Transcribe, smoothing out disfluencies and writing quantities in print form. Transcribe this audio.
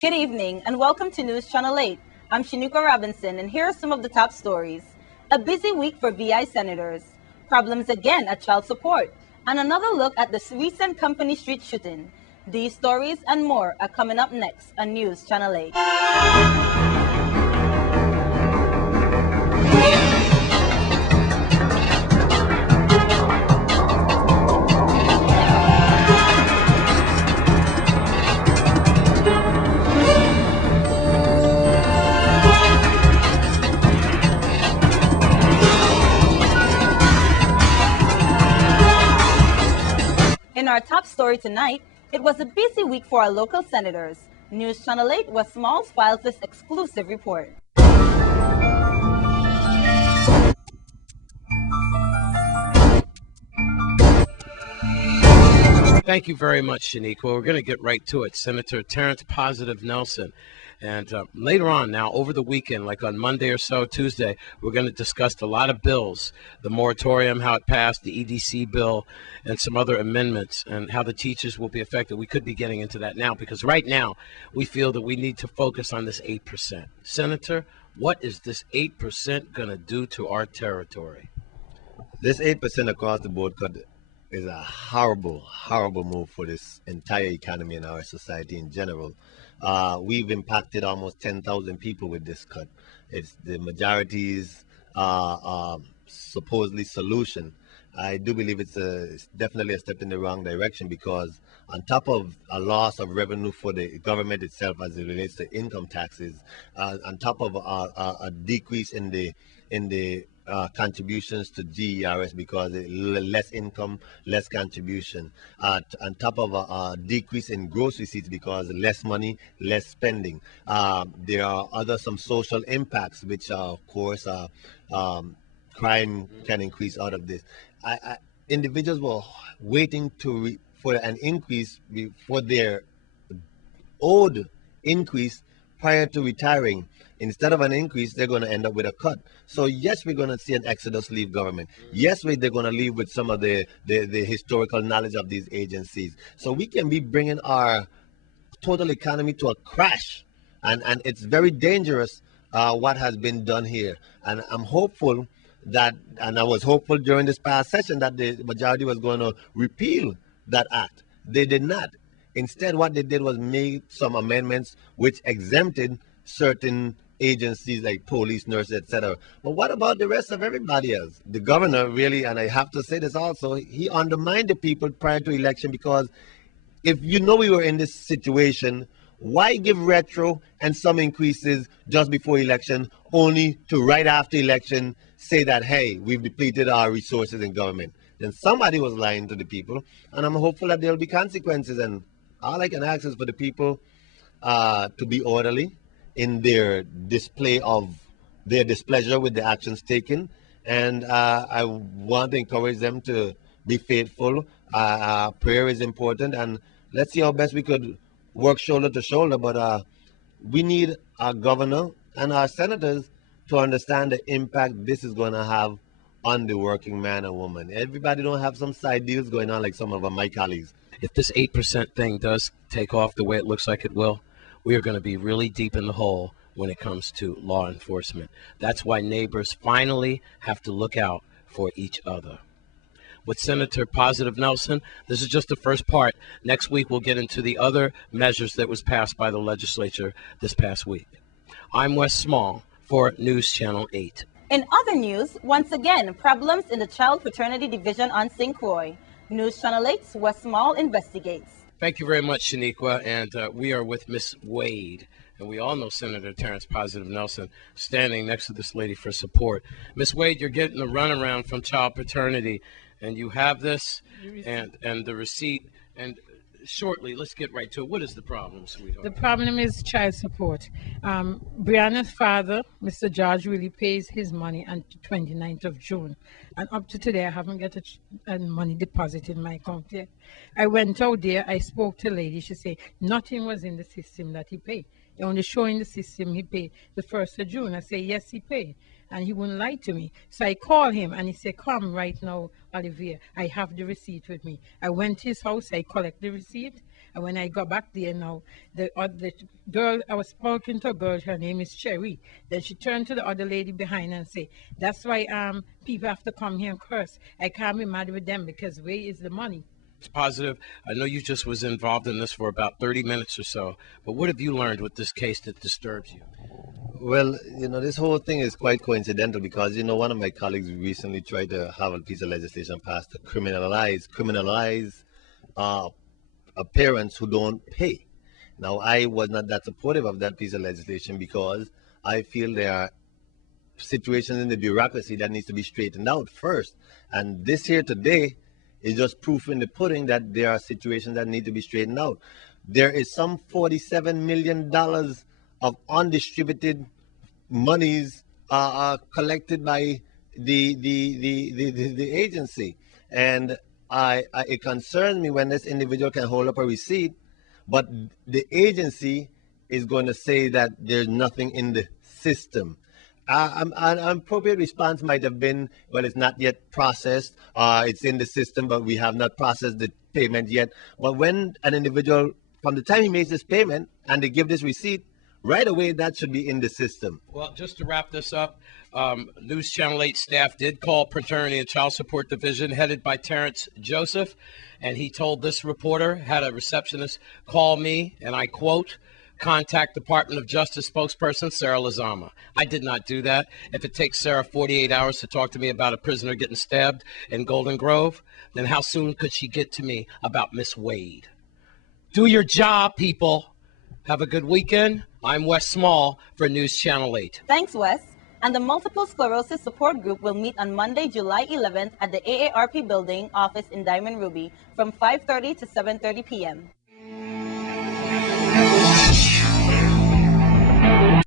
Good evening and welcome to News Channel 8. I'm Shanuka Robinson and here are some of the top stories. A busy week for VI senators, problems again at child support, and another look at the recent Company Street shooting. These stories and more are coming up next on News Channel 8. In our top story tonight, it was a busy week for our local senators. News Channel 8 West Smalls files this exclusive report. Thank you very much, Shaniqua. We're going to get right to it. Senator Terrence Positive Nelson. And later on now, over the weekend, like on Monday or so, Tuesday, we're going to discuss a lot of bills, the moratorium, how it passed, the EDC bill, and some other amendments, and how the teachers will be affected. We could be getting into that now because right now we feel that we need to focus on this 8%. Senator, what is this 8% going to do to our territory? This 8% across the board cut is a horrible, horrible move for this entire economy and our society in general. We've impacted almost 10,000 people with this cut. It's the majority's supposedly solution. I do believe it's definitely a step in the wrong direction because on top of a loss of revenue for the government itself as it relates to income taxes, on top of a decrease in the contributions to GERS because less income, less contribution. On top of a decrease in gross receipts because less money, less spending. There are some social impacts, which are, of course, crime can increase out of this. Individuals were waiting for an increase for their owed increase prior to retiring. Instead of an increase, they're going to end up with a cut. So yes, we're going to see an exodus leave government. Yes, they're going to leave with some of the historical knowledge of these agencies. So we can be bringing our total economy to a crash. And it's very dangerous what has been done here. And I'm hopeful and I was hopeful during this past session that the majority was going to repeal that act. They did not. Instead, what they did was make some amendments which exempted certain agencies like police, nurses, etc. But what about the rest of everybody else? The governor really, and I have to say this also, he undermined the people prior to election because if you know we were in this situation, why give retro and some increases just before election only to right after election say that, hey, we've depleted our resources in government? Then somebody was lying to the people, and I'm hopeful that there will be consequences. And all I can ask is for the people to be orderly in their display of their displeasure with the actions taken. And I want to encourage them to be faithful. Prayer is important, and let's see how best we could work shoulder to shoulder. But we need our governor and our senators to understand the impact this is going to have on the working man and woman. Everybody don't have some side deals going on like some of my colleagues. If this 8% thing does take off the way it looks like it will, we are going to be really deep in the hole when it comes to law enforcement. That's why neighbors finally have to look out for each other. With Senator Positive Nelson, this is just the first part. Next week, we'll get into the other measures that was passed by the legislature this past week. I'm Wes Small for News Channel 8. In other news, once again, problems in the Child Fraternity Division on St. Croix. News Channel 8's Wes Small investigates. Thank you very much, Shaniqua. And we are with Miss Wade. And we all know Senator Terrence Positive Nelson standing next to this lady for support. Miss Wade, you're getting a runaround from Child Fraternity, and you have this and the receipt. And shortly, let's get right to it. What is the problem, sweetheart? The problem is child support. Brianna's father, Mr. George, really pays his money on the 29th of June. And up to today, I haven't got money deposited in my account yet. I went out there, I spoke to a lady, she said nothing was in the system that he paid. They only show in the system he paid the 1st of June. I say, yes, he paid. And he wouldn't lie to me. So I called him and he said, come right now, Olivia. I have the receipt with me. I went to his house, I collect the receipt. And when I got back there now, the girl, I was talking to a girl, her name is Cherry. Then she turned to the other lady behind and say, that's why people have to come here and curse. I can't be mad with them because where is the money? It's positive. I know you just was involved in this for about 30 minutes or so, but what have you learned with this case that disturbs you? Well, this whole thing is quite coincidental because, one of my colleagues recently tried to have a piece of legislation passed to criminalize parents who don't pay. Now, I was not that supportive of that piece of legislation because I feel there are situations in the bureaucracy that needs to be straightened out first. And this here today is just proof in the pudding that there are situations that need to be straightened out. There is some $47 million of undistributed monies collected by the agency, and it concerns me when this individual can hold up a receipt, but the agency is going to say that there's nothing in the system. An appropriate response might have been, well, it's not yet processed. It's in the system, but we have not processed the payment yet. But when an individual, from the time he makes this payment and they give this receipt, right away, that should be in the system. Well, just to wrap this up, News Channel 8 staff did call Paternity and Child Support Division headed by Terrence Joseph, and he told this reporter, had a receptionist call me, and I quote, contact Department of Justice spokesperson Sarah Lazama. I did not do that. If it takes Sarah 48 hours to talk to me about a prisoner getting stabbed in Golden Grove, then how soon could she get to me about Miss Wade? Do your job, people. Have a good weekend. I'm Wes Small for News Channel 8. Thanks, Wes. And the Multiple Sclerosis Support Group will meet on Monday, July 11th at the AARP Building office in Diamond Ruby from 5:30 to 7:30 p.m.